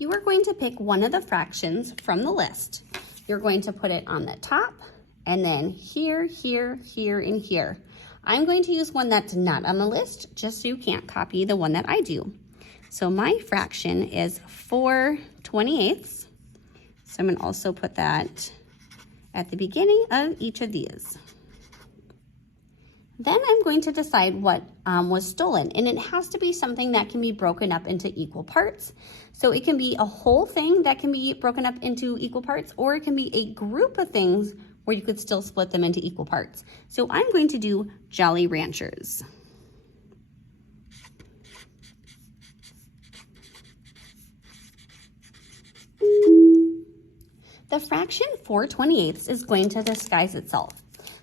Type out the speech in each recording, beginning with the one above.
You are going to pick one of the fractions from the list. You're going to put it on the top, and then here, here, here, and here. I'm going to use one that's not on the list, just so you can't copy the one that I do. So my fraction is 4/28. So I'm gonna also put that at the beginning of each of these. Then I'm going to decide what was stolen, and it has to be something that can be broken up into equal parts. So it can be a whole thing that can be broken up into equal parts, or it can be a group of things where you could still split them into equal parts. So I'm going to do Jolly Ranchers. The fraction 4/28 is going to disguise itself.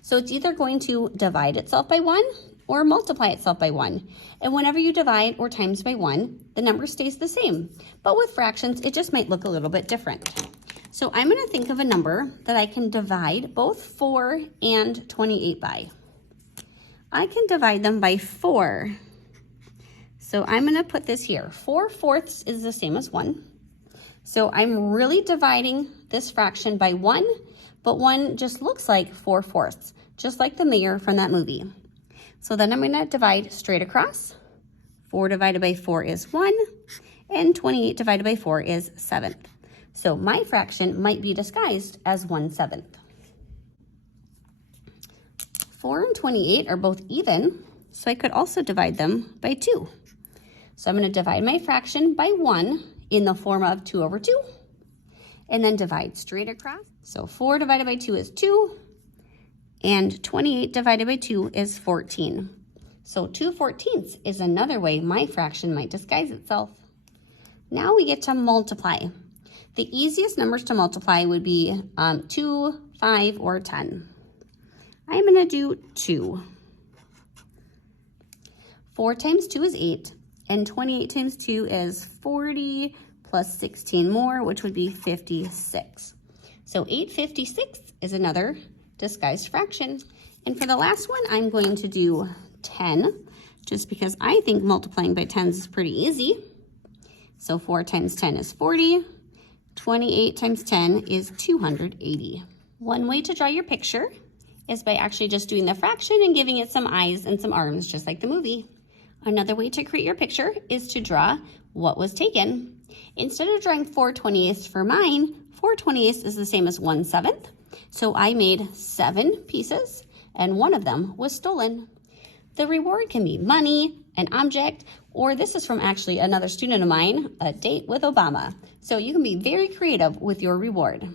So it's either going to divide itself by 1 or multiply itself by 1. And whenever you divide or times by 1, the number stays the same. But with fractions, it just might look a little bit different. So I'm going to think of a number that I can divide both 4 and 28 by. I can divide them by 4. So I'm going to put this here. 4/4 is the same as 1. So I'm really dividing this fraction by 1, but 1 just looks like 4/4, just like the mayor from that movie. So then I'm going to divide straight across. 4 divided by 4 is 1, and 28 divided by 4 is 7. So my fraction might be disguised as 1/7. 4 and 28 are both even, so I could also divide them by 2. So I'm going to divide my fraction by 1 in the form of 2/2, and then divide straight across. So 4 divided by 2 is 2, and 28 divided by 2 is 14. So 2/14 is another way my fraction might disguise itself. Now we get to multiply. The easiest numbers to multiply would be 2, 5, or 10. I'm going to do 2. 4 times 2 is 8, and 28 times 2 is 40 plus 16 more, which would be 56. So 8/56 is another disguised fraction. And for the last one, I'm going to do 10, just because I think multiplying by 10s is pretty easy. So 4 times 10 is 40. 28 times 10 is 280. One way to draw your picture is by actually just doing the fraction and giving it some eyes and some arms, just like the movie. Another way to create your picture is to draw what was taken. Instead of drawing 4/28 for mine, 4/28 is the same as 1/7. So I made 7 pieces, and one of them was stolen. The reward can be money, an object, or this is from actually another student of mine, a date with Obama. So you can be very creative with your reward.